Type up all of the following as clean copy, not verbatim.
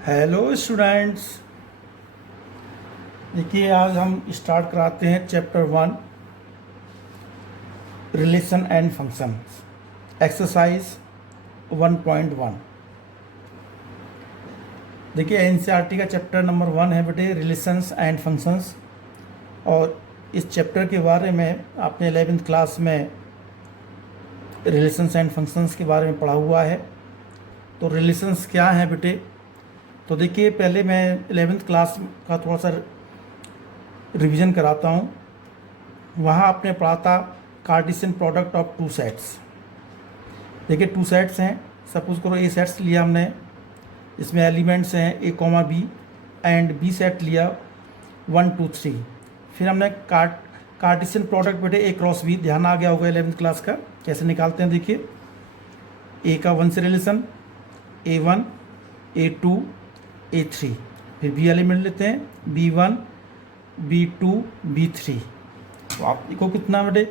Hello students. देखिए आज हम स्टार्ट कराते हैं chapter 1 relation and functions exercise 1.1। देखिए एनसीईआरटी का चैप्टर नंबर 1 है बेटे रिलेशंस एंड फंक्शंस। और इस चैप्टर के बारे में आपने 11th क्लास में रिलेशंस एंड फंक्शंस के बारे में पढ़ा हुआ है। तो रिलेशंस क्या हैं बेटे? तो देखिए पहले मैं 11th क्लास का थोड़ा सा रिवीजन कराता हूँ। वहाँ आपने पढ़ा था Cartesian product of two sets. देखिए टू सेट्स हैं, सपोज करो ए सेट्स लिया हमने, इसमें एलिमेंट्स हैं A comma B, and B set लिया 1 2 3। फिर हमने कार्टेशियन प्रोडक्ट बेटे ए क्रॉस बी, ध्यान आ गया होगा 11th क्लास का। कैसे निकालते हैं देखिए, ए का 1 से रिलेशन A1 A2 A3, फिर बी एलिमेंट लेते हैं B1 B2 B3। तो आप देखो कितना बेटे,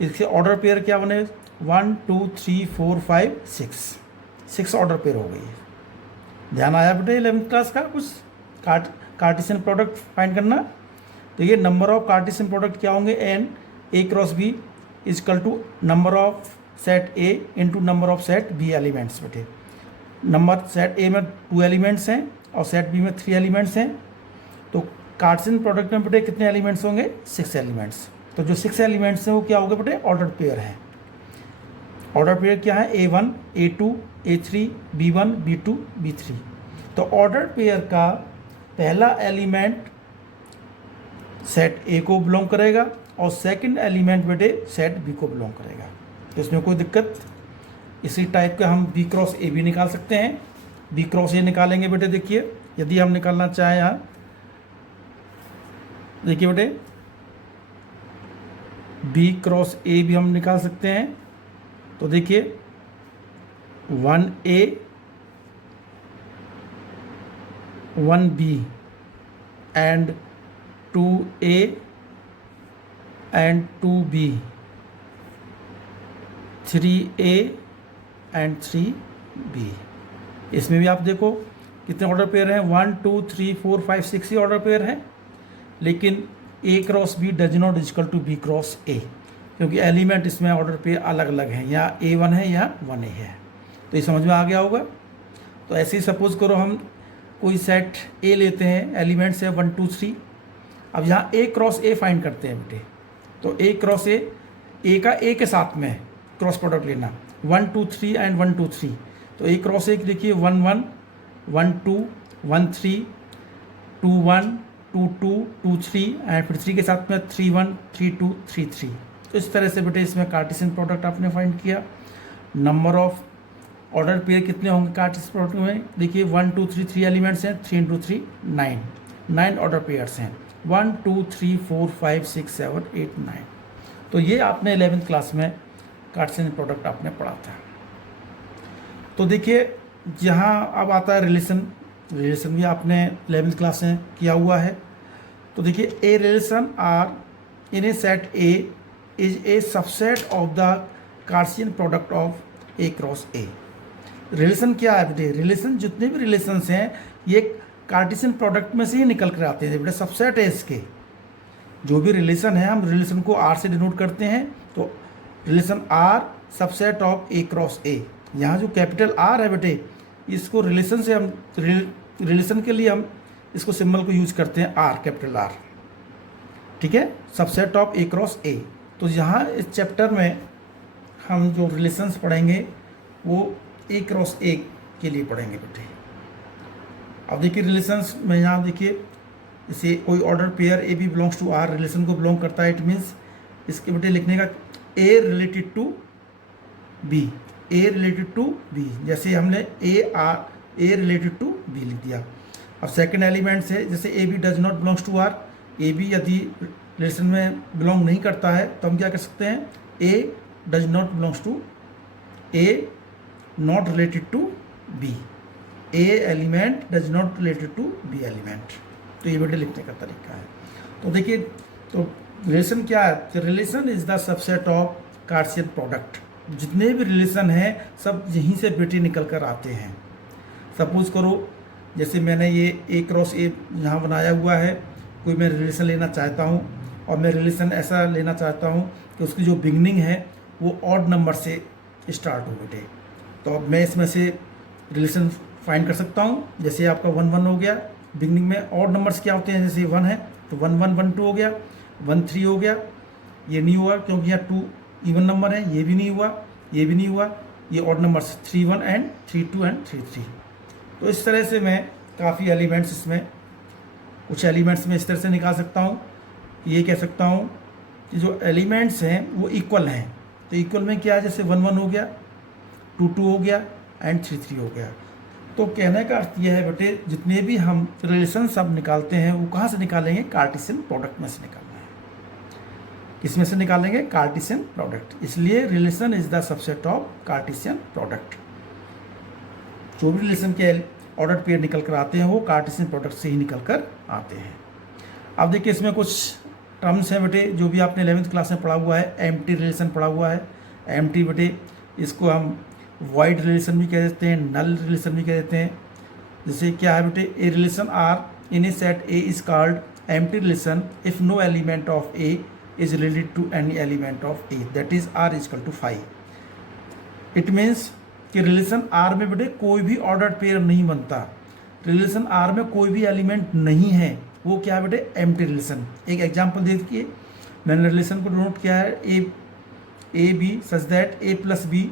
इसके ऑर्डर पेयर क्या बने 1 2 3 4 5 6 ऑर्डर पेयर हो गई है। ध्यान आया बेटे 11th क्लास का कुछ? कार्टेशियन प्रोडक्ट फाइंड करना। तो ये नंबर ऑफ कार्टेशियन प्रोडक्ट क्या होंगे, n A cross B is equal to number of set A into number of set B elements बेटे। नंबर सेट ए में 2 एलिमेंट्स हैं और सेट बी में 3 एलिमेंट्स हैं। तो कार्टेशियन प्रोडक्ट में बेटे कितने एलिमेंट्स होंगे, 6 एलिमेंट्स। तो जो 6 एलिमेंट्स हैं वो क्या होंगे बेटे, ऑर्डर पेयर हैं। ऑर्डर पेयर क्या है, A1 A2 A3 B1 B2 B3। तो ऑर्डर पेयर का पहला एलिमेंट सेट ए को बिलोंग करेगा और सेकंड एलिमेंट बेटे सेट बी को बिलोंग करेगा। तो इसमें कोई दिक्कत, इसी टाइप का हम बी क्रॉस ए भी निकाल सकते हैं। बी क्रॉस ए निकालेंगे बेटे, देखिए यदि हम निकालना चाहें यहाँ, देखिए बेटे बी क्रॉस ए भी हम निकाल सकते हैं। तो देखिए 1A 1B and 2A and 2B, 3A and 3B। इसमें भी आप देखो कितने ऑर्डर पेयर हैं, 1 2 3 4 5 6 ही ऑर्डर पेयर हैं। लेकिन A cross B does not equal to B cross A, क्योंकि एलिमेंट इसमें ऑर्डर पेयर अलग अलग हैं, यहाँ A1 है यहाँ 1A है। तो ये समझ में आ गया होगा। तो ऐसे ही सपोज करो हम कोई सेट ए लेते हैं, एलिमेंट्स है 1 2 3। अब यहाँ ए क्रॉस ए फाइंड करते हैं बेटे। तो ए क्रॉस ए का ए के साथ में क्रॉस प्रोडक्ट लेना, 1 2 3 एंड 1 2 3। तो ए क्रॉस ए देखिए 1 1 1 2 1 3 2 1 2 2 2 3 एंड फिर 3 के साथ में 3 1 3 2 3 3। तो इस तरह से बेटे इसमें कार्टेशियन प्रोडक्ट आपने फाइंड किया। नंबर ऑफ ऑर्डर पेयर कितने होंगे कार्टेशियन प्रोडक्ट में, देखिए 1 2 3 3 एलिमेंट्स हैं, 3 इंटू 3 9 ऑर्डर पेयर्स हैं, 1 2 3 4 5 6 7 8 9। तो ये आपने 11th क्लास में कार्टेशियन प्रोडक्ट आपने पढ़ा था। तो देखिए यहाँ अब आता है रिलेशन भी आपने 11th क्लास में किया हुआ है। तो देखिए a relation R in a set A is a subset of the Cartesian product of A cross A. Relation क्या है बेटे, रिलेशन जितने भी रिलेशंस हैं ये कार्टेशियन प्रोडक्ट में से ही निकल कर आते हैं बेटे, सबसेट है इसके। जो भी रिलेशन है हम रिलेशन को आर से डिनोट करते हैं। तो relation R subset of A cross A, यहाँ जो कैपिटल आर है बेटे इसको रिलेशन से हम रिलेशन के लिए हम इसको सिंबल को यूज करते हैं आर, कैपिटल आर, ठीक है, सबसेट ऑफ ए क्रॉस ए। तो यहाँ इस चैप्टर में हम जो रिलेशंस पढ़ेंगे वो ए क्रॉस ए के लिए पढ़ेंगे बेटे। अब देखिए रिलेशंस में यहाँ देखिए जैसे कोई order pair A B belongs to R, relation को बिलोंग करता है, इट मीन्स इसके बेटे लिखने का A related to B, A related to B, जैसे हमने ए रिलेटेड टू बी लिख दिया। अब सेकंड एलिमेंट से जैसे A B does not belongs to R, A B यदि रिलेशन में बिलोंग नहीं करता है तो हम क्या कर सकते हैं, A does not belongs to A not related to B, A element does not related to B element. तो ये बेटे लिखने का तरीका है। तो देखिए तो रिलेशन क्या है, relation is the subset of Cartesian product. जितने भी रिलेशन हैं सब यहीं से बेटे निकल कर आते हैं। सपोज करो जैसे मैंने ये ए क्रॉस ए यहाँ बनाया हुआ है, कोई मैं रिलेशन लेना चाहता हूँ और मैं रिलेशन ऐसा लेना चाहता हूँ कि उसकी जो बिगनिंग है वो ऑड नंबर से स्टार्ट हो बेटे। तो अब मैं इसमें से रिलेशन फाइंड कर सकता हूँ। जैसे आपका 1 1 हो गया, बिगनिंग में ऑड नंबर्स क्या होते हैं, जैसे 1 है तो 1 1 1 2 हो गया, 1 3 हो गया, ये नहीं हुआ क्योंकि यहाँ 2 इवन नंबर है, ये भी नहीं हुआ, ये भी नहीं हुआ, ये ऑड नंबर्स 3 1 एंड 3 2 एंड 3 3। तो इस तरह से मैं काफ़ी एलिमेंट्स इसमें, कुछ एलिमेंट्स में इस तरह से निकाल सकता हूँ। ये कह सकता हूँ कि जो एलिमेंट्स हैं वो इक्वल हैं। तो इक्वल में क्या है, जैसे 1 1 हो गया, 2 2 हो गया एंड 3 3 हो गया। तो कहने का अर्थ यह है बेटे, जितने भी हम रिलेशन सब निकालते हैं वो कहाँ से निकालेंगे, कार्टेशियन प्रोडक्ट में से निकालना है। किस में से निकालेंगे, कार्टेशियन प्रोडक्ट। इसलिए relation is the subset of Cartesian product. जो भी रिलेशन के ऑर्डर पेयर निकल कर आते हैं वो कार्टेशियन प्रोडक्ट से ही निकल कर आते हैं। अब देखिए इसमें कुछ टर्म्स हैं बेटे जो भी आपने 11th क्लास में पढ़ा हुआ है। एम्प्टी रिलेशन पढ़ा हुआ है। एम्प्टी बेटे इसको हम वॉइड रिलेशन भी कह देते हैं, नल रिलेशन भी कह देते हैं। जैसे क्या है बेटे, a relation R in a set A is called empty relation if no element of A is related to any element of A, that is R is equal to 5। It means कि relation R में बेटे कोई भी order pair नहीं बनता। Relation R में कोई भी एलिमेंट नहीं है, वो क्या है बेटे, एम्प्टी रिलेशन। एक एग्जांपल देखिए, मैंने रिलेशन को नोट किया है, A B such that A plus B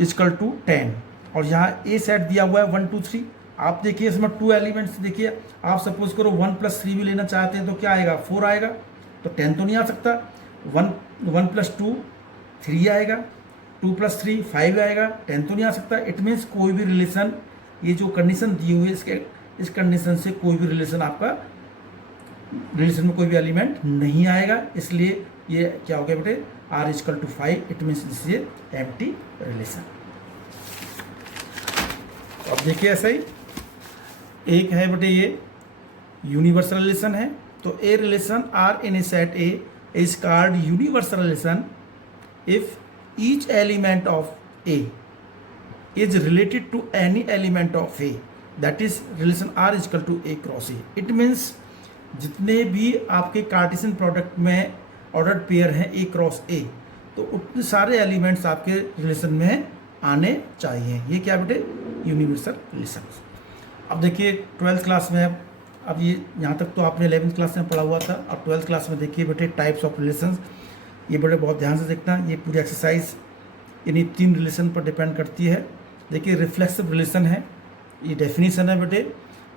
is equal to 10, और यहाँ ए सेट दिया हुआ है 1 2 3। आप देखिए इसमें 2 एलिमेंट्स देखिए, आप सपोज करो 1 + 3 भी लेना चाहते हैं तो क्या आएगा, 4 आएगा, तो 10 तो नहीं आ सकता। 1 + 2 3 आएगा, 2 + 3 5 आएगा, 10 तो नहीं आ सकता। इट मीन्स कोई भी रिलेशन, ये जो कंडीशन दी हुई है इस कंडीशन से कोई भी रिलेशन, आपका रिलेशन में कोई भी एलिमेंट नहीं आएगा। इसलिए ये क्या हो गया बेटे, R is equal to 5। It means this is empty relation. तो अब देखिए ऐसा ही एक है बेटे, ये यूनिवर्सल रिलेशन है। तो a relation R in a set A is called universal relation if each element of A is related to any element of A, that is relation R is equal to A cross A. It means जितने भी आपके Cartesian product में ordered pair हैं A cross A, तो उतने सारे elements आपके relation में आने चाहिए। ये क्या बेटे, यूनिवर्सल रिलेशन। अब देखिए 12th क्लास में, अब ये यहाँ तक तो आपने 11th क्लास में पढ़ा हुआ था। अब 12th क्लास में देखिए बेटे टाइप्स ऑफ रिलेशंस, ये बड़े बहुत ध्यान से देखना। ये पूरी एक्सरसाइज इन्हीं 3 रिलेशन पर डिपेंड करती है। देखिए रिफ्लेक्सिव रिलेशन है, ये डेफिनेशन है बेटे।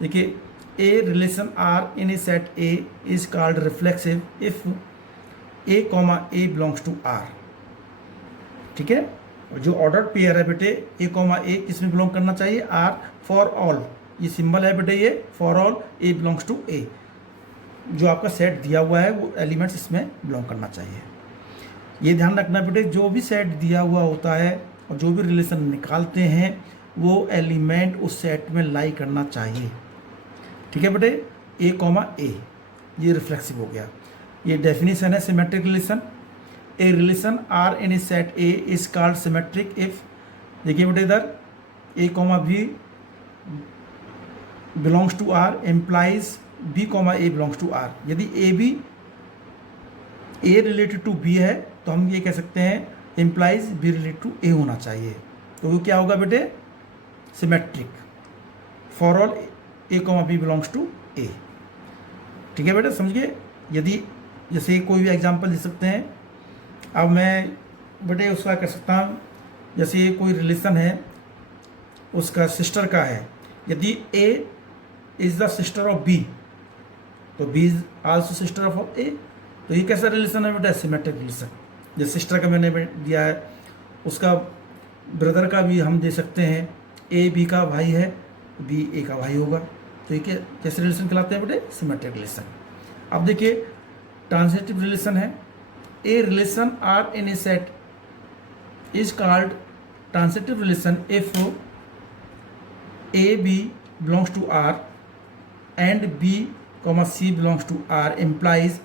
देखिए a relation R in a set A is called reflexive if A comma A belongs to R. ठीक है, और जो ऑर्डर पेयर है बेटे ए कॉमा ए किस में बिलोंग करना चाहिए, आर। फॉर ऑल, ये सिंबल है बेटे, ये for all A belongs to A. जो आपका सेट दिया हुआ है वो एलिमेंट्स इसमें बिलोंग करना चाहिए। ये ध्यान रखना बेटे, जो भी सेट दिया हुआ होता है और जो भी रिलेशन निकालते हैं वो एलिमेंट उस सेट में लाई करना चाहिए। ठीक है बेटे, ए कॉमा ए, ये रिफ्लेक्सिव हो गया। ये डेफिनेशन है symmetric relation. A relation R in a set A is called symmetric if, देखिए बेटे इधर A comma B belongs to R implies B comma A belongs to R. यदि A B A related to B है तो हम ये कह सकते हैं implies B related to A होना चाहिए। तो वो क्या होगा बेटे, symmetric. For all A comma B belongs to A. ठीक है बेटे, समझिए। यदि जैसे कोई भी एग्जांपल दे सकते हैं, अब मैं बेटे उसका कर सकता हूँ, जैसे कोई रिलेशन है उसका सिस्टर का है। यदि A is the sister of B तो B is also sister of A. तो ये कैसा रिलेशन है बेटा, सिमेट्रिक रिलेशन। जैसे सिस्टर का मैंने दिया है, उसका ब्रदर का भी हम दे सकते हैं। ए बी का भाई है, बी ए का भाई होगा। तो ये कैसे रिलेशन कहलाते हैं बेटे, सिमेट्रिक रिलेशन। अब देखिए ट्रांजिटिव रिलेशन है। A relation R in a set is called transitive relation if A B belongs to R and B comma C belongs to R implies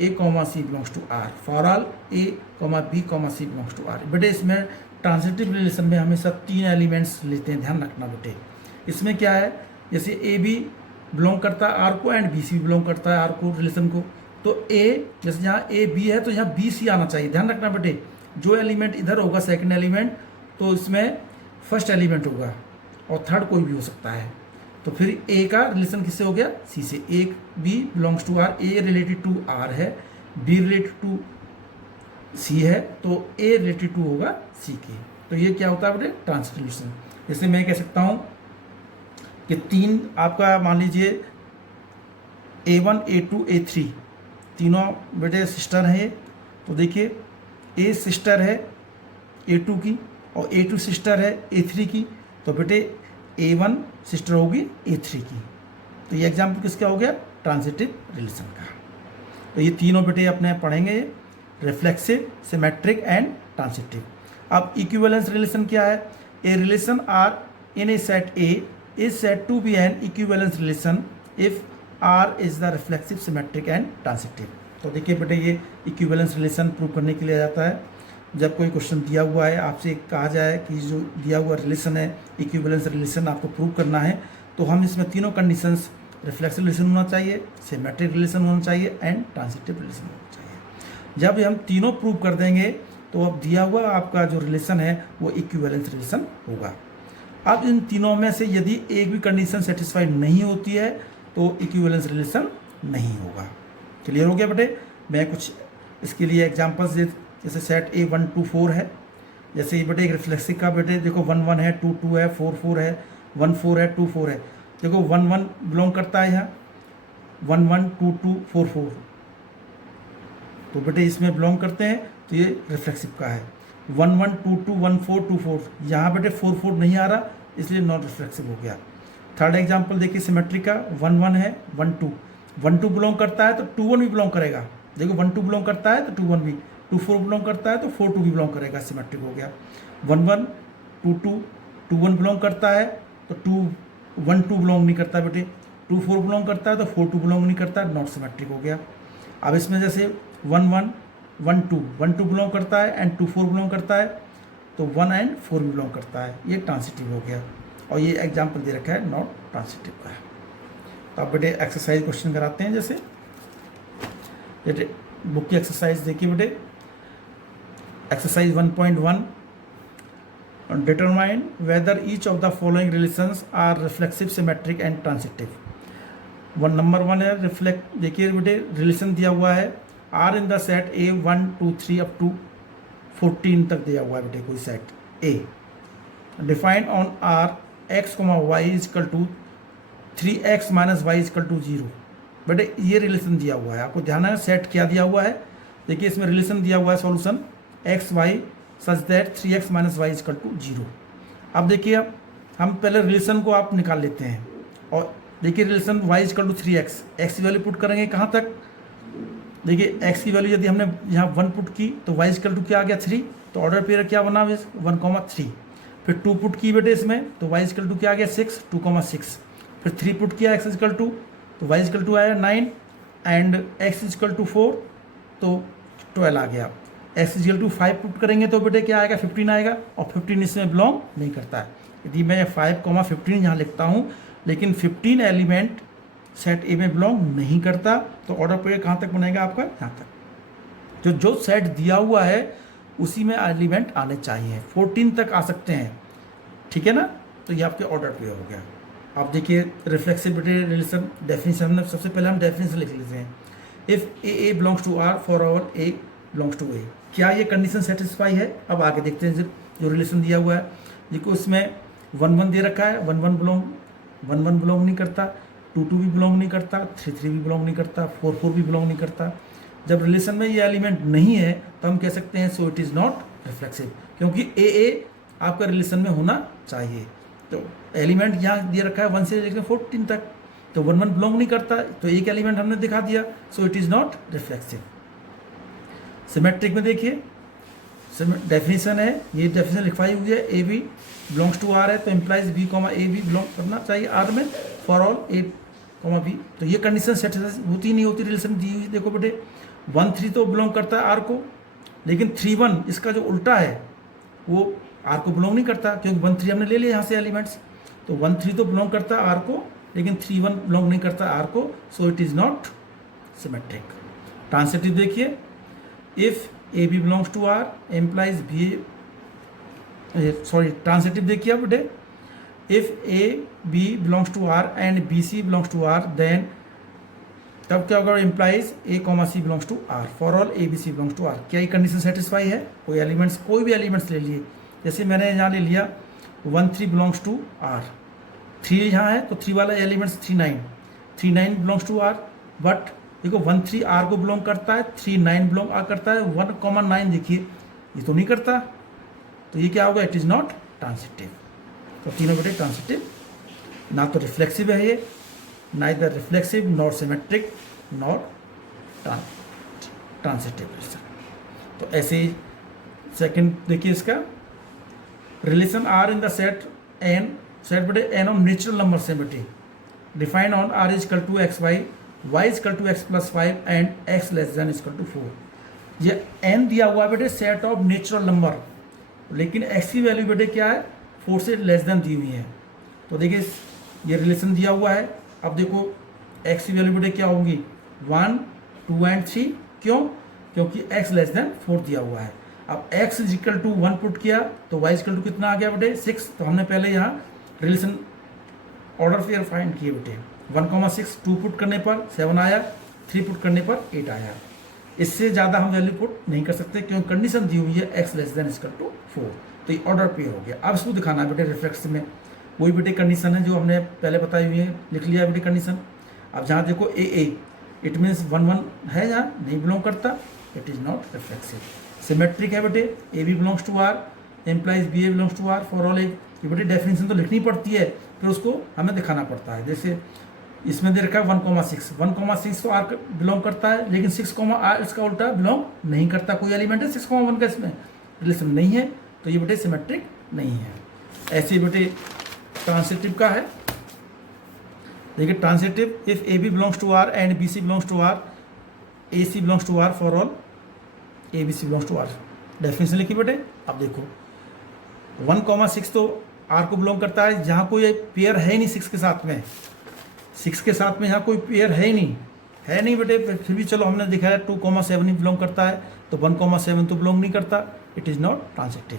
A comma C belongs to R. For all A comma B comma C belongs to R. बेटे इसमें transitive relation में हमेशा 3 elements लेते हैं, ध्यान रखना बेटे। इसमें क्या है, जैसे ए बी बिलोंग करता है आर को एंड बी सी बिलोंग करता है आर को रिलेशन को, तो ए जैसे यहाँ ए बी है तो यहाँ बी सी आना चाहिए। ध्यान रखना बेटे, जो एलिमेंट इधर होगा सेकंड एलिमेंट, तो इसमें फर्स्ट एलिमेंट होगा और थर्ड कोई भी हो सकता है। तो फिर ए का रिलेशन किससे हो गया, सी से। A B belongs to R, A related to R है, बी रिलेटेड टू सी है, तो ए रिलेटेड टू होगा सी के। तो ये क्या होता है बेटे, ट्रांजिटिव रिलेशन। जैसे मैं कह सकता हूँ कि तीन आपका मान लीजिए A1 A2 A3 तीनों बेटे सिस्टर हैं। तो देखिए ए सिस्टर है A2 की और A2 सिस्टर है A3 की, तो बेटे A1 सिस्टर होगी A3 की। तो ये एग्जाम्पल किसका हो गया, ट्रांजिटिव रिलेशन का। तो ये तीनों बेटे अपने पढ़ेंगे, रिफ्लेक्सिव, सिमेट्रिक एंड ट्रांजिटिव। अब इक्विवेलेंस रिलेशन क्या है, a relation R in a set A is said to be an equivalence relation if R is the reflexive, symmetric and transitive। तो देखिए बेटे ये इक्विवेलेंस रिलेशन प्रूव करने के लिए जाता है। जब कोई क्वेश्चन दिया हुआ है, आपसे कहा जाए कि जो दिया हुआ रिलेशन है इक्विवेलेंस रिलेशन आपको प्रूव करना है, तो हम इसमें तीनों कंडीशंस, रिफ्लेक्सिव रिलेशन होना चाहिए, सिमेट्रिक रिलेशन होना चाहिए एंड ट्रांजिटिव रिलेशन होना चाहिए। जब हम तीनों प्रूव कर देंगे तो अब दिया हुआ आपका जो रिलेशन है वो इक्विवेलेंस रिलेशन होगा। अब इन तीनों में से यदि एक भी कंडीशन सेटिस्फाइड नहीं होती है तो इक्विवेलेंस रिलेशन नहीं होगा। क्लियर हो गया बेटे। मैं कुछ इसके लिए एग्जांपल्स दे, जैसे सेट ए 1 2 4 है, जैसे ये बेटे एक रिफ्लेक्सिव का बेटे देखो 1 1 है, 2 2 है, 4 4 है, 1 4 है, 2 4 है। देखो 1 1 बिलोंग करता है यहाँ 1 1 2 2 4 4, तो बेटे इसमें बिलोंग करते हैं, तो ये रिफ्लेक्सिव का है। 1 1 2 2 1 4 2 4, यहाँ बेटे 4 4 नहीं आ रहा इसलिए नॉन रिफ्लेक्सिव हो गया। थर्ड एग्जांपल देखिए सिमेट्रिक का 1 1 है 1 2, 1 2 बिलोंग करता है तो 2 1 भी बिलोंग करेगा। देखो 1 2 बिलोंग करता है तो 2 1 भी, 2 4 बिलोंग करता है तो 4 2 भी बिलोंग करेगा, सिमेट्रिक हो गया। 1 1 2 2 2 1 बिलोंग करता है तो 2 1 2 बिलोंग नहीं करता बेटे, 2 4 बिलोंग करता है तो 4 2 बिलोंग नहीं करता, नॉट सिमेट्रिक हो गया। अब इसमें जैसे 1 1 1 2 1 2 बिलोंग करता है एंड 2 4 बिलोंग करता है, तो 1 एंड 4 बिलोंग करता है, ये ट्रांजिटिव हो गया। और ये एग्जाम्पल दे रखा है नॉट ट्रांजिटिव का है। तो आप बेटे एक्सरसाइज क्वेश्चन कराते हैं, जैसे बेटे बुक की एक्सरसाइज देखिए बेटे, exercise 1.1 determine whether each of the following relations are reflexive, symmetric and transitive. Number 1 है रिफ्लेक्ट, देखिए बेटे रिलेशन दिया हुआ है R in the set A 1 2 3 up to 14 तक दिया हुआ है बेटे कोई सेट ए। Define on R X Y is equal to 3x minus Y is equal to 0। बेटे ये रिलेशन दिया हुआ है, आपको ध्यान है सेट क्या दिया हुआ है। देखिए इसमें रिलेशन दिया हुआ है solution X Y such that 3x minus Y is equal to 0। अब देखिए हम पहले रिलेशन को आप निकाल लेते हैं, और देखिए relation y is equal to 3x, X की वैल्यू पुट करेंगे कहाँ तक, देखिए x की वैल्यू यदि हमने यहाँ 1 पुट की तो y इज इक्वल टू क्या आ गया 3, तो ऑर्डर पेयर क्या बना 1,3। फिर 2 पुट की बेटे इसमें तो y इज इक्वल टू क्या आ गया 6, 2,6। फिर 3 पुट किया x इज इक्वल टू, तो y इज इक्वल टू आया 9 and x is equal to 4, तो 12 आ गया। x is equal to 5 put करेंगे तो बेटे क्या आएगा 15 आएगा, और 15 इसमें बिलोंग नहीं करता है। यदि मैं 5,15 यहाँ लिखता हूँ लेकिन 15 एलिमेंट सेट ए में बिलोंग नहीं करता, तो ऑर्डर पेयर कहाँ तक बनेगा आपका, यहाँ तक। जो सेट दिया हुआ है उसी में एलिमेंट आने चाहिए, 14 तक आ सकते हैं, ठीक है ना। तो ये आपके ऑर्डर पेयर हो गया। आप देखिए रिफ्लेक्सिविटी रिलेशन डेफिनेशन में सबसे पहले हम डेफिनेशन लिख लेते हैं। If A belongs to R for all A belongs to A, क्या ये कंडीशन सेटिस्फाई है। अब आगे देखते हैं जो रिलेशन दिया हुआ है। देखो इसमें 1 1 दे रखा है, 1 1 बिलोंग नहीं करता, 2 2 भी बिलोंग नहीं करता, 3 3 भी बिलोंग नहीं करता, 4 4 भी बिलोंग नहीं करता। जब रिलेशन में ये एलिमेंट नहीं है तो हम कह सकते हैं सो इट इज़ नॉट रिफ्लेक्सिव, क्योंकि ए आपका रिलेशन में होना चाहिए। तो एलिमेंट यहाँ दिया रखा है 1 से लेकर 14 तक, तो 1 1 बिलोंग नहीं करता, तो एक एलिमेंट हमने दिखा दिया, so it is not reflexive. Symmetric में देखिए डेफिनेशन है, ये डेफिनेशन लिखवाई हुई है, A B belongs to R है तो implies B A B belong करना चाहिए आर में फॉर ऑल ए बी। तो ये कंडीशन सेटिस्फाई होती नहीं होती रिलेशन दी हुई। देखो बेटे 1 3 तो बिलोंग करता है आर को, लेकिन 3 1 इसका जो उल्टा है वो आर को बिलोंग नहीं करता, क्योंकि 1 3 हमने ले लिया यहाँ से एलिमेंट्स। तो 1 3 तो बिलोंग करता है आर को, लेकिन 3 1 बिलोंग नहीं करता आर को, so it is not symmetric. Transitive देखिए, if A B belongs to R implies B, sorry transitive देखिए अब बेटे, if A B belongs to R and B C belongs to R, then तब क्या होगा, implies A comma C belongs to R for all A B C belongs to R. क्या ये condition satisfy है? कोई एलिमेंट्स, कोई भी elements ले लिए, जैसे मैंने यहाँ ले लिया 1 3 बिलोंग्स टू आर, 3 यहाँ है तो 3 वाला elements 3 9 belongs to R, but देखो 1 3 आर को बिलोंग करता है, 3 9 बिलोंग आ करता है, 1 9 देखिए ये तो नहीं करता, तो ये क्या होगा, इट इज़ नॉट ट्रांसिटिव। तो तीनों बेटे ट्रांसिटिव, ना तो रिफ्लेक्सिव है ये, neither reflexive nor symmetric nor transitive. तो ऐसे ही सेकंड देखिए इसका, relation R in the set N, set बेटे एन ऑफ नेचुरल नंबर से बेटे, define on R is equal to X Y, Y is equal to X plus 5 and X less than is equal to 4। ये N दिया हुआ है बेटे set of natural number, लेकिन X की value बेटे क्या है, 4 से लेस देन दी हुई है। तो देखिए ये रिलेशन दिया हुआ है, अब देखो एक्स की वैल्यू बेटे क्या होगी, 1 2 एंड 3, क्यों, क्योंकि x लेस देन 4 दिया हुआ है। अब x is equal to 1 put किया तो y इक्वल टू कितना आ गया बेटे 6, तो हमने पहले यहाँ रिलेशन ऑर्डर पेयर फाइंड किए बेटे, 1,6 2 पुट करने पर 7 आया, 3 पुट करने पर 8 आया। इससे ज़्यादा हम वैल्यू पुट नहीं कर सकते क्योंकि कंडीशन दी हुई है x less than equal to 4, तो ये ऑर्डर पेयर हो गया। अब इसको दिखाना है बेटे रिफ्लेक्स में, वही बेटे कंडीशन है जो हमने पहले बताई हुई है, लिख लिया बेटे कंडीशन। अब जहाँ देखो ए इट मीन्स 1 1 है, जहाँ नहीं बिलोंग करता, it is not reflexive. Symmetric है बेटे, A B belongs to R implies B A belongs to R for all A, ये बेटे डेफिनेशन तो लिखनी पड़ती है, फिर उसको हमें दिखाना पड़ता है। जैसे इसमें दे रखा है 1,6, 1,6 तो आर बिलोंग करता है, लेकिन 6, आर इसका उल्टा बिलोंग नहीं करता, कोई एलिमेंट है 6,1 का इसमें रिलेशन नहीं है, तो ये बेटे सिमेट्रिक नहीं है। ऐसे बेटे ट्रांसिटिव का है, देखिए transitive, if A B belongs to R and B C belongs to R, A C belongs to R for all A B C belongs to R. Definition लिखी बेटे, अब देखो 1,6 तो आर को बिलोंग करता है, जहाँ कोई पेयर है ही नहीं 6 के साथ में, 6 के साथ में यहाँ कोई पेयर है ही नहीं बेटे, फिर भी चलो हमने दिखाया 2,7 ही बिलोंग करता है, तो 1,7 तो बिलोंग नहीं करता, इट इज़ नॉट ट्रांसिटिव।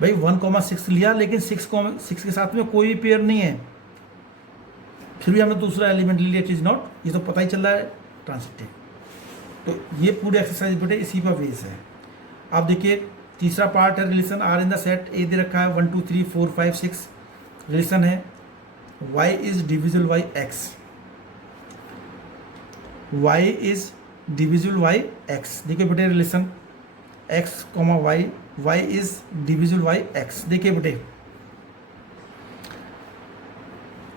भाई 1,6 लिया, लेकिन 6 के साथ में कोई पेयर नहीं है, फिर भी हमने दूसरा एलिमेंट ले लिया, इट इज़ नॉट, ये तो पता ही चल रहा है ट्रांसिटिव। तो ये पूरी एक्सरसाइज बेटे इसी पर बेस है। आप देखिए तीसरा पार्ट है relation R in the set A दे रखा है 1 2 3 4 5 6 रिलेशन है, y is divisible by x, y is divisible by x। देखिए बेटे relation x, y, y is divisible by x। देखिए बेटे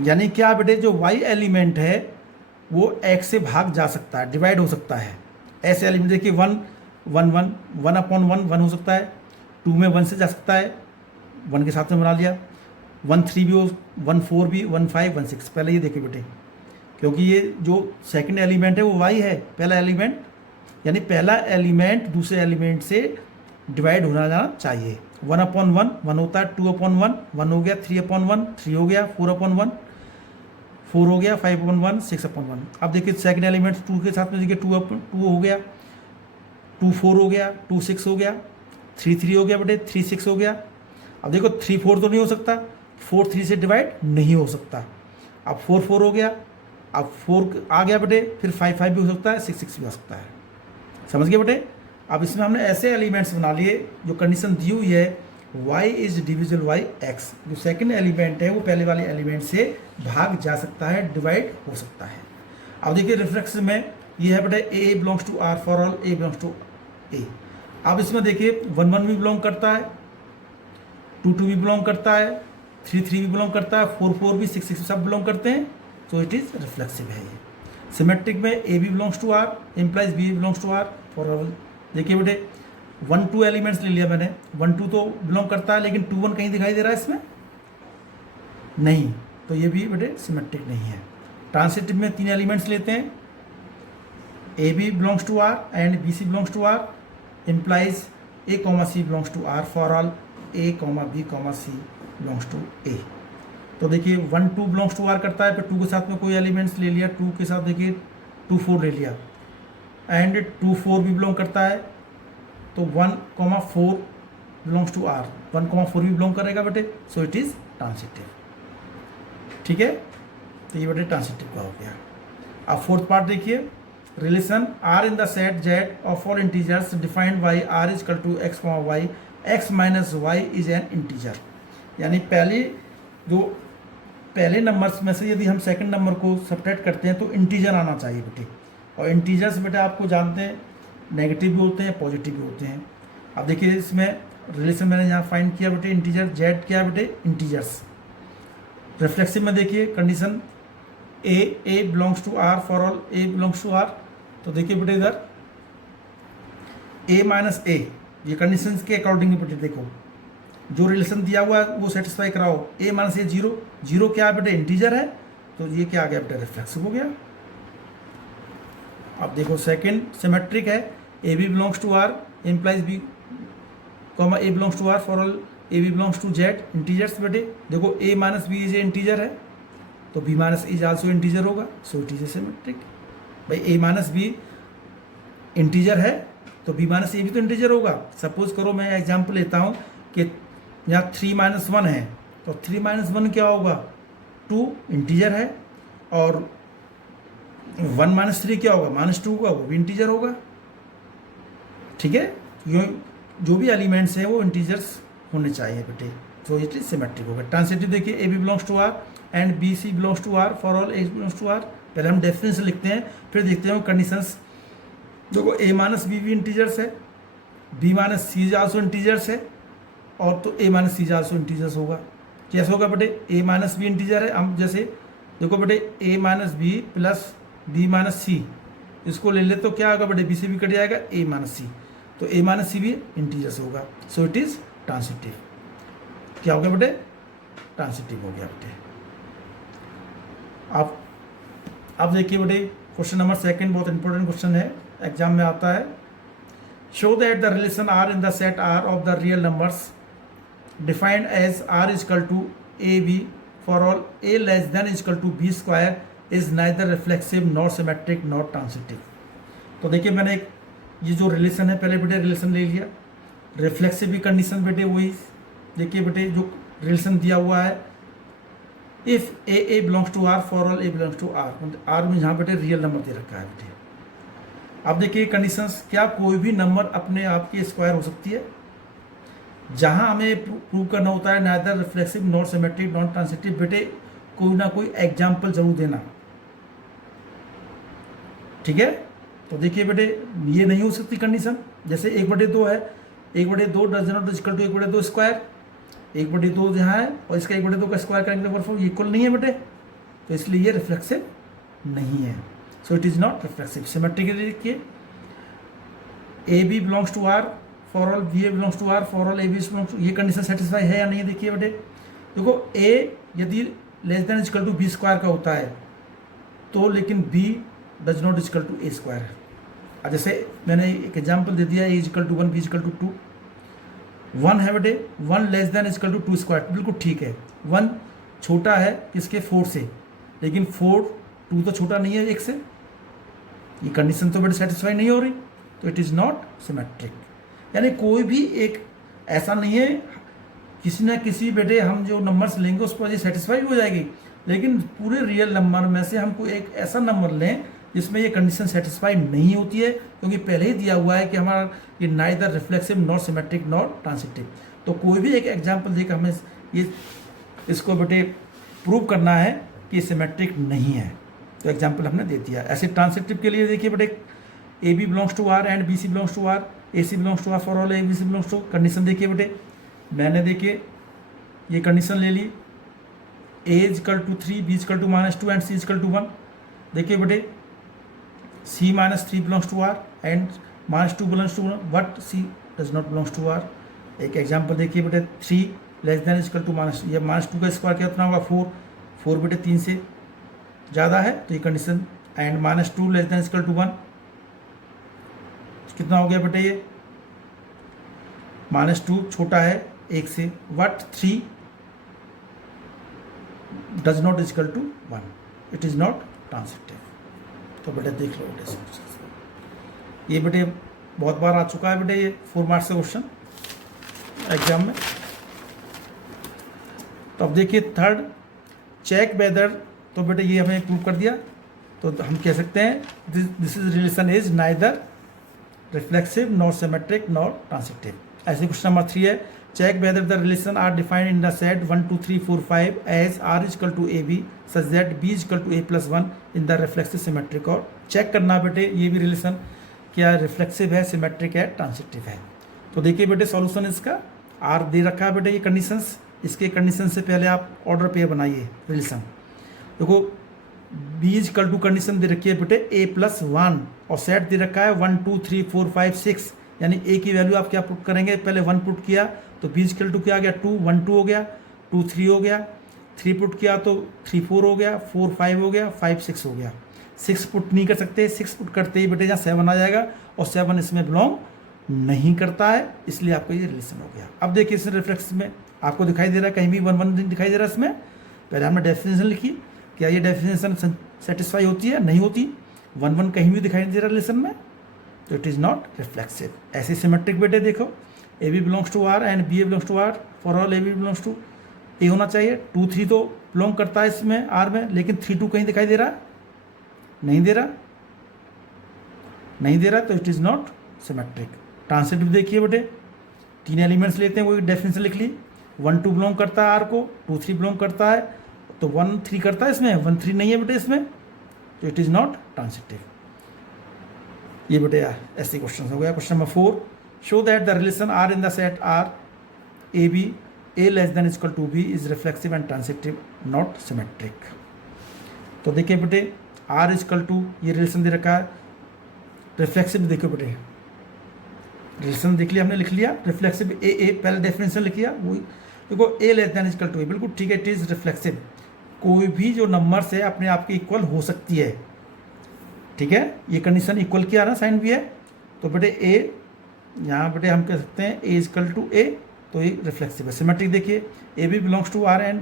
यानी क्या बेटे, जो y एलिमेंट है वो x से भाग जा सकता है, डिवाइड हो सकता है। ऐसे एलिमेंट देखिए 1 1 1 1/1 1 हो सकता है, 2 में 1 से जा सकता है, 1 के साथ में बना लिया, 1 3 भी हो, 1 4 भी, 1 5 1 6। पहले ये देखिए बेटे, क्योंकि ये जो सेकंड एलिमेंट है वो y है, पहला एलिमेंट, यानी पहला एलिमेंट दूसरे एलिमेंट से डिवाइड होना जाना चाहिए। 1/1 1 होता है, 2/1 1 हो गया, 3/1 3 हो गया, 4/1 4 हो गया, 5/1 6/1। अब देखिए सेकंड एलिमेंट 2 के साथ में देखिए 2 हो गया, 2 4 हो गया, 2 6 हो गया, 3 3 हो गया बेटे, 3 6 हो गया। अब देखो 3 4 तो नहीं हो सकता, 4 3 से डिवाइड नहीं हो सकता। अब 4 4 हो गया, अब 4 आ गया बेटे, फिर 5 5 भी हो सकता है, 6 6 भी हो सकता है। समझ गए बेटे। अब इसमें हमने ऐसे एलिमेंट्स बना लिए जो कंडीशन दी हुई है y is divisible by x, जो सेकंड एलिमेंट है वो पहले वाले एलिमेंट से भाग जा सकता है, डिवाइड हो सकता है। अब देखिए रिफ्लेक्स में ये है बेटे a belongs to r for all a belongs to a। अब इसमें देखिए 1 1 भी बिलोंग करता है, 2 2 भी बिलोंग करता है, 3 3 भी बिलोंग करता है, 4 4 भी, 6 6 सब बिलोंग करते हैं, तो इट इज़ रिफ्लेक्सिव है ये। सिमेट्रिक में a भी belongs to r implies b belongs to r for all. देखिए बेटे 1 2 एलिमेंट्स ले लिया मैंने, 1 2 तो बिलोंग करता है, लेकिन 2 1 कहीं दिखाई दे रहा है इसमें नहीं, तो ये भी बेटे सिमेट्रिक नहीं है। ट्रांसिटिव में 3 एलिमेंट्स लेते हैं, A B belongs to R and B C belongs to R implies A, C belongs to R for all A, B, C belongs to A। तो देखिए 1 2 बिलोंग्स टू आर करता है, फिर 2 के साथ में कोई एलिमेंट्स ले लिया, 2 के साथ देखिए 2 4 ले लिया, एंड 2 4 भी बिलोंग करता है, तो 1 4 बिलोंग्स टू आर, 1 4 भी बिलोंग करेगा बेटे, सो इट इज़ ट्रांसिटिव। ठीक है, तो ये बेटे ट्रांसिटिव का हो गया। अब फोर्थ पार्ट देखिए, relation R in the set Z of all integers defined by R is equal to X Y, X minus Y is an integer. यानी पहले नंबर्स में से यदि हम सेकंड नंबर को सब्ट्रैक्ट करते हैं तो इंटीजर आना चाहिए बेटे, और इंटीजर्स बेटे आपको जानते हैं नेगेटिव भी होते हैं पॉजिटिव भी होते हैं। अब देखिए इसमें रिलेशन मैंने यहाँ फाइंड किया बेटे, इंटीजर जेड क्या है बेटे, इंटीजर्स। रिफ्लेक्सिव में देखिए condition A belongs to R for all A belongs to R, तो देखिए बेटे इधर ए माइनस ए, ये कंडीशन के अकॉर्डिंग बेटे देखो जो रिलेशन दिया हुआ है वो सेटिस्फाई कराओ। ए माइनस ए जीरो, जीरो क्या है बेटे, इंटीजर है, तो ये क्या आ गया बेटे, रिफ्लेक्सिव हो गया। अब देखो सेकंड सिमेट्रिक है, A B belongs to R implies B comma A belongs to R for all A B belongs to Z, integers बेटे। देखो A minus B is a integer है, तो B minus is also integer होगा, so it is a symmetric. भाई A minus B integer है तो B minus ए भी तो इंटीजर होगा। सपोज करो मैं एग्जाम्पल लेता हूँ कि यहाँ 3 - 1 है, तो 3 - 1 क्या होगा, 2 इंटीजर है, और 1 - 3 क्या होगा, -2 होगा, वो भी इंटीजर होगा। ठीक है, जो भी एलिमेंट्स हैं वो इंटीजर्स होने चाहिए बेटे, तो इट इज सिमेट्रिक होगा। ट्रांसिटिव देखिए A B belongs to R and B C belongs to R for all A belongs to R. पहले हम डेफिनेशन लिखते हैं, फिर देखते हैं कंडीशंस। देखो ए माइनस बी भी इंटीजर्स है, B minus C is also integers है, और तो A minus C is also integers होगा। कैसे होगा बेटे, ए माइनस बी इंटीजर है, हम जैसे देखो बेटे A minus B plus B minus C, इसको ले ले तो क्या होगा बेटे, बी से भी कट जाएगा ए माइनस सी, तो ए माइनस सी भी इंटीजर्स होगा, सो इट इज ट्रांसिटिव। क्या हो गया बेटे, ट्रांसिटिव हो गया बेटे। अब देखिए बेटे क्वेश्चन नंबर सेकंड, बहुत इंपॉर्टेंट क्वेश्चन है, एग्जाम में आता है। Show that the relation R in the set R of the real numbers defined as R is equal to A B for all A less than is equal to B square is neither reflexive not symmetric not transitive. तो देखिए मैंने ये जो relation है पहले बेटे relation ले लिया, रिफ्लेक्सिव की कंडीशन बेटे वही देखिए बेटे जो रिलेशन दिया हुआ है, if A belongs to R for all A belongs to R, R में यहाँ बेटे रियल नंबर दे रखा है बेटे। अब देखिए कंडीशंस, क्या कोई भी नंबर अपने आप की स्क्वायर हो सकती है, जहां हमें प्रूव करना होता है neither reflexive not symmetric not transitive, बेटे कोई ना कोई एग्जाम्पल जरूर देना। ठीक है, तो देखिए बेटे ये नहीं हो सकती कंडीशन, जैसे 1/2 है, 1/2 does not equal to 1/2 square, 1/2 जहाँ है और इसका 1/2 का स्क्वायर करेंगे तो इक्वल नहीं है बेटे, तो इसलिए ये रिफ्लेक्सिव नहीं है, so it is not reflexive. Symmetrically देखिए A B belongs to R for all B A belongs to R for all A B belongs to, ये कंडीशन सेटिस्फाई है या नहीं है देखिए बेटे। देखो ए यदि less than equal to B square का होता है तो, लेकिन B does not equal to A square है। अब जैसे मैंने एक एग्जाम्पल दे दिया, A equal to 1 B equal to 2, 1 है बेटे 1 less than equal to 2 square, बिल्कुल ठीक है, 1 छोटा है किसके 4 से, लेकिन 4 2 तो छोटा नहीं है 1 से, ये कंडीशन तो बेटे सेटिस्फाई नहीं हो रही, तो इट इज़ नॉट सिमेट्रिक। यानी कोई भी एक ऐसा नहीं है, किसी न किसी बेटे हम जो नंबर्स लेंगे उस पर ये सेटिस्फाई हो जाएगी, लेकिन पूरे रियल नंबर में से हमको एक ऐसा नंबर लें जिसमें ये कंडीशन सेटिस्फाई नहीं होती है, क्योंकि पहले ही दिया हुआ है कि हमारा ये neither reflexive not symmetric not transitive. तो कोई भी एक एग्जाम्पल देकर हमें ये इसको बेटे प्रूव करना है कि सिमेट्रिक नहीं है, तो एग्जाम्पल हमने दे दिया। ऐसे ट्रांसिटिव के लिए देखिए बेटे A B belongs to R and B C belongs to R, A C belongs to R for all A B C belongs to, condition देखिए बेटे मैंने देखिए ये कंडीशन ले ली, A equal to 3 B equal to -2 and C equal to 1। देखिए बेटे C -3 belongs to R and -2 belongs to 1, but C does not belongs to R। एक एग्जाम्पल देखिए बेटे 3 less than equal to minus, ये -2 का square कितना होगा 4, 4 बेटे 3 से ज़्यादा है, तो ये condition, and -2 less than equal to 1 कितना हो गया बेटे, ये -2 छोटा है 1 से, but 3 does not equal to 1, it is not transitive. तो बेटे देख लो बेटे, ये बेटे बहुत बार आ चुका है बेटे, ये 4 मार्क्स का क्वेश्चन एग्जाम में। तो अब देखिए थर्ड, चेक वेदर, तो बेटे ये हमें प्रूव कर दिया, तो हम कह सकते हैं this is relation is neither reflexive nor symmetric nor transitive. ऐसे क्वेश्चन नंबर 3 है, check whether the relation R defined in the set 1 2 3 4 5 as R is equal to A B such that B is equal to A plus 1 in the reflexive symmetric. और check करना बेटे ये भी relation क्या reflexive है, symmetric है, transitive है। तो देखिए बेटे सॉल्यूशन इसका आर दे रखा है बेटे, ये कंडीशंस, इसके कंडीशन से पहले आप ऑर्डर पेयर बनाइए रिलेशन। देखो B is equal to condition दे रखी है बेटे ए प्लस 1 और सेट दे रखा है 1 2 3 4 5 6, यानी ए की वैल्यू आप क्या पुट करेंगे, पहले 1 पुट किया तो बी इज इक्वल टू क्या आ गया 2, 1 2 हो गया, 2 3 हो गया, 3 पुट किया तो 3 4 हो गया, 4 5 हो गया, 5 6 हो गया। 6 पुट नहीं कर सकते, 6 पुट करते ही बेटे यहाँ 7 आ जाएगा और 7 इसमें बिलोंग नहीं करता है, इसलिए आपका ये रिलेशन हो गया। अब देखिए इस रिफ्लेक्स में आपको दिखाई दे रहा है, कहीं भी 1 1 दिखाई दे रहा है इसमें, पहले हमने डेफिनेशन लिखी, क्या ये डेफिनेशन सेटिस्फाई होती है, नहीं होती, 1 1 कहीं भी दिखाई नहीं दे रहा रिलेशन में, तो इट इज़ नॉट रिफ्लेक्सिव। ऐसे सिमेट्रिक बेटे देखो A B belongs to R and B A belongs to R, for all A B belongs to A होना चाहिए। 2 3 तो बिलोंग करता है इसमें आर में, लेकिन 3 2 कहीं दिखाई दे रहा है, नहीं दे रहा, नहीं दे रहा, तो it is not symmetric. Transitive देखिए बेटे 3 एलिमेंट्स लेते हैं, वही डेफिनेशन लिख ली, 1 2 बिलोंग करता है आर को, 2 3 बिलोंग करता है, तो 1 3 करता है इसमें, 1 3 नहीं है बेटे इसमें, तो इट इज़ नॉट ट्रांसिटिव। ये बेटे ऐसे क्वेश्चन हो गया। Question number 4, show that the relation R in the set R A B A less than equal to B is reflexive and transitive not symmetric. तो देखिए बेटे आर इक्वल टू ये relation दे रखा है, रिफ्लेक्सिव देखो बेटे, रिलेशन देख लिया हमने, लिख लिया रिफ्लेक्सिव ए पहले डेफिनेशन लिख लिया, वही देखो ए लेस देन इक्वल टू ए, बिल्कुल ठीक है, इट इज़ रिफ्लेक्सिव। कोई भी जो नंबर्स है अपने आप की इक्वल हो सकती है, ठीक है, ये कंडीशन इक्वल की आ रहा साइन भी है, तो बेटे ए यहाँ बेटे हम कह सकते हैं ए इक्वल टू ए, तो ये रिफ्लेक्सिव है। सिमेट्रिक देखिए A B belongs to R and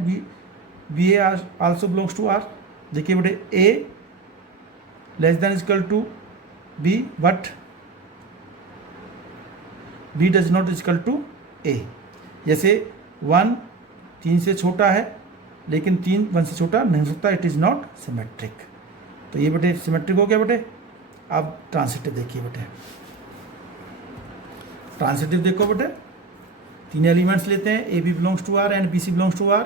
B A also belongs to R. देखिए बेटे A less than equal to B but B does not equal to A. जैसे 1 3 से छोटा है लेकिन 3 1 से छोटा नहीं हो सकता, इट इज़ नॉट सिमेट्रिक। तो ये बेटे सिमेट्रिक हो गया बेटे। अब ट्रांसिटिव देखिए बेटे, ट्रांसिटिव देखो बेटे 3 एलिमेंट्स लेते हैं, A B belongs to R and B C belongs to R,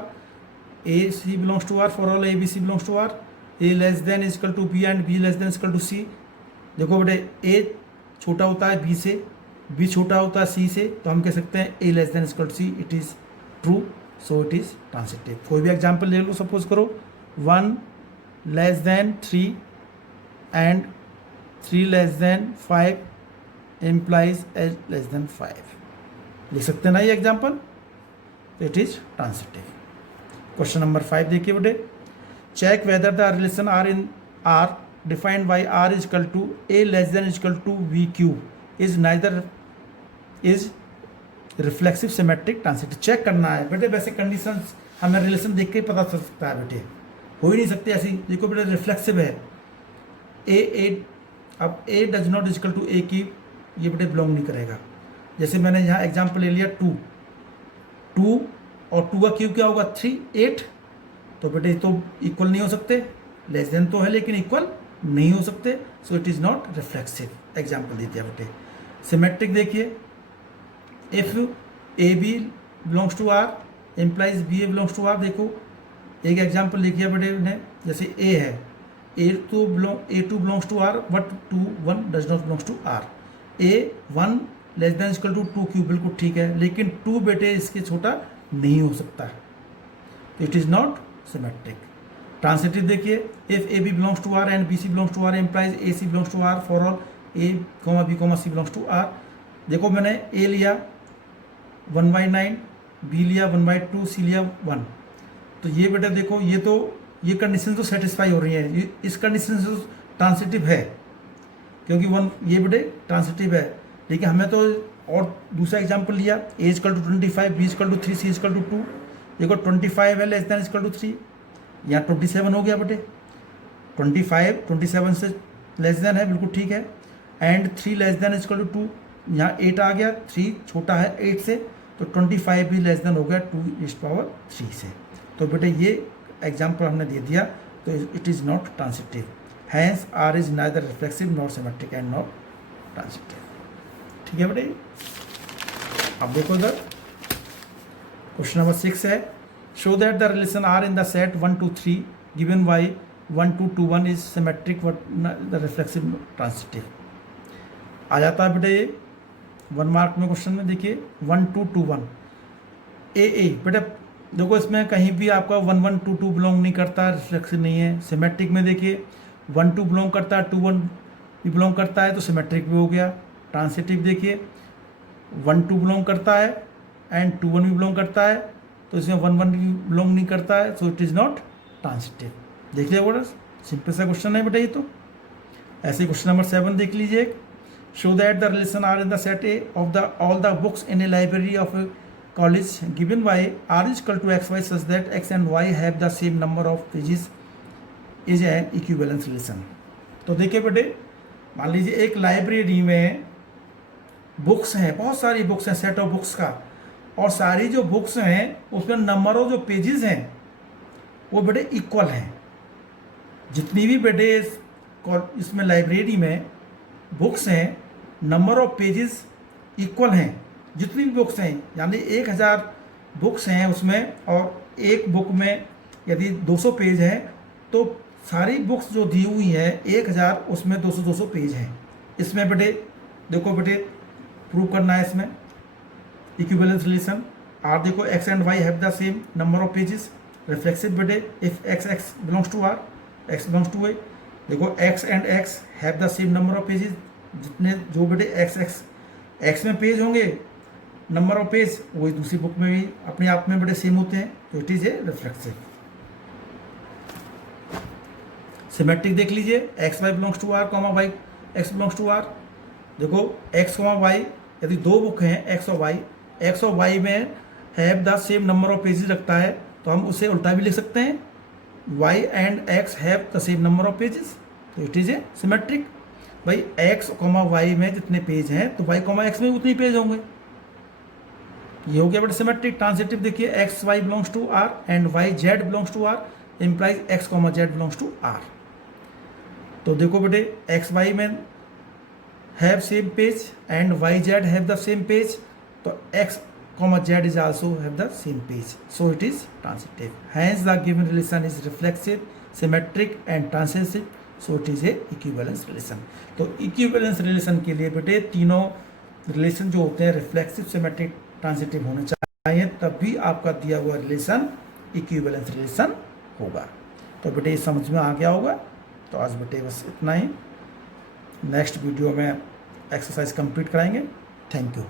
A C belongs to R, for all A B C belongs to R, A less than equal to B and B less than equal to C. देखो बेटे ए छोटा होता है B से, B छोटा होता है सी से, तो हम कह सकते हैं A less than equal to C, it is true, so it is transitive. कोई भी एग्जाम्पल ले लो, सपोज करो 1 less than 3 and 3 less than 5 implies as less than 5, लिख सकते हैं ना ये example, it is transitive. Question number 5 देखिए बेटे, check whether the relation R in R defined by R is equal to A less than equal to B cube is neither is reflexive symmetric transitive. Check करना है बेटे, वैसे conditions हमें relation देख के ही पता चल सकता है बेटे, हो ही नहीं सकते ऐसी। देखो बेटे रिफ्लेक्सिव है ए, अब ए डज नॉट इक्वल टू ए की ये बेटे बिलोंग नहीं करेगा। जैसे मैंने यहाँ एग्जाम्पल ले लिया 2 और 2 का क्यूब क्या होगा 3 8, तो बेटे तो इक्वल नहीं हो सकते, लेस देन तो है लेकिन इक्वल नहीं हो सकते, so it is not reflexive. Example दे दिया बेटे। सिमेट्रिक देखिए, if A B belongs to R implies B A belongs to R. देखो एक एग्जाम्पल लिखिए बेटे ने, जैसे ए है, A2 belongs to R but 2 1 does not belongs to R। A1 less than equal to 2 cube, बिल्कुल ठीक है, लेकिन 2 बेटे इसके छोटा नहीं हो सकता, तो it is not symmetric. Transitive देखिए, if A B belongs to R and B C belongs to R implies A C belongs to R, for all A comma B comma C belongs to R. देखो मैंने ए लिया 1/9, B लिया 1/2, सी लिया 1, तो ये बेटा देखो ये कंडीशन तो सेटिस्फाई हो रही है, इस कंडीशन से ट्रांसिटिव है, क्योंकि 1 ये बेटे ट्रांसिटिव है। लेकिन हमें तो और दूसरा एग्जांपल लिया, A equal to 25, B equal to 3, C equal to 2। देखो 25 है लेस देन इक्वल टू 3, यहाँ 27 हो गया बेटे, 25 27 से लेस देन है, बिल्कुल ठीक है। And 3 less than equal to 2, यहाँ 8 आ गया, 3 छोटा है 8 से, तो 25 भी लेस देन हो गया 2⁻³ से। तो बेटे ये एग्जाम्पल हमने दे दिया, तो it is not transitive. Hence R is neither reflexive not symmetric and not transitive. ठीक है बेटे। अब देखो इधर क्वेश्चन नंबर 6 है, show that the relation R in the set 1 2 3 given by 1 2 2 1 is symmetric but the reflexive transitive. आ जाता है बेटे ये 1 मार्क में क्वेश्चन में। देखिए 1 2 2 1 ए बेटा देखो, इसमें कहीं भी आपका 1 1 2 2 बिलोंग नहीं करता, रिफ्लेक्सिव नहीं है। सिमेट्रिक में देखिए 1 2 बिलोंग करता है, 2 1 भी बिलोंग करता है, तो सिमेट्रिक भी हो गया। ट्रांसिटिव देखिए 1 2 बिलोंग करता है एंड 2 1 भी बिलोंग करता है, तो इसमें 1 1 भी बिलोंग नहीं करता है, so it is not transitive. देख लिया बोला, सिंपल सा क्वेश्चन है बेटा ये तो। ऐसे क्वेश्चन नंबर 7 देख लीजिए, show that the relation R in the set A of the all the books in a library of a college given by r is equal to xy such that x and y have the same number of pages is an equivalence relation। तो देखिए बेटे, मान लीजिए एक library में books हैं, बहुत सारी बुक्स हैं, सेट ऑफ बुक्स का, और सारी जो बुक्स हैं उसमें नंबर ऑफ जो पेजेस हैं वो बेटे इक्वल हैं। जितनी भी बेटे इसमें लाइब्रेरी में बुक्स हैं, नंबर ऑफ पेजेस इक्वल हैं जितनी भी बुक्स हैं, यानी 1000 बुक्स हैं उसमें, और एक बुक में यदि 200 पेज हैं, तो सारी बुक्स जो दी हुई हैं 1000, उसमें 200 पेज हैं। इसमें बेटे देखो बेटे प्रूव करना है इसमें इक्विवेलेंस रिलेशन। आर देखो X and Y have the same number of pages, reflexive बेटे if X belongs to R, X belongs to A. देखो X and X have the same number of pages, जितने जो बेटे x में page होंगे, number of page वही दूसरी book में भी अपने आप में बड़े सेम होते हैं, तो it is a reflexive. Symmetric देख लीजिए, X Y belongs to R comma Y X belongs to R. देखो एक्स कॉमा वाई यदि 2 बुक हैं एक्स और वाई में have the same number of pages रखता है, तो हम उसे उल्टा भी लिख सकते हैं, Y and X have the same number of pages, तो इट इज ए सिमेट्रिक। भाई एक्स कॉमा वाई में जितने पेज हैं तो वाई कॉमा एक्स में उतने पेज होंगे, ये हो गया बेटा सिमेट्रिक। ट्रांसिटिव देखिए X Y belongs to R and Y Z belongs to R, implies X comma Z belongs to R. तो देखो बेटे एक्स वाई में have same page and Y Z have the same page, तो X comma Z is also have the same page, so it is transitive. Hence the given relation is reflexive, symmetric and transitive, so it is a equivalence relation. तो equivalence relation के लिए बेटे तीनों relation जो होते हैं reflexive, symmetric, transitive होने चाहिए, तब भी आपका दिया हुआ रिलेशन इक्विवेलेंस रिलेशन होगा। तो बेटे ये समझ में आ गया होगा। तो आज बेटे बस इतना ही, नेक्स्ट वीडियो में एक्सरसाइज कंप्लीट कराएंगे। Thank you.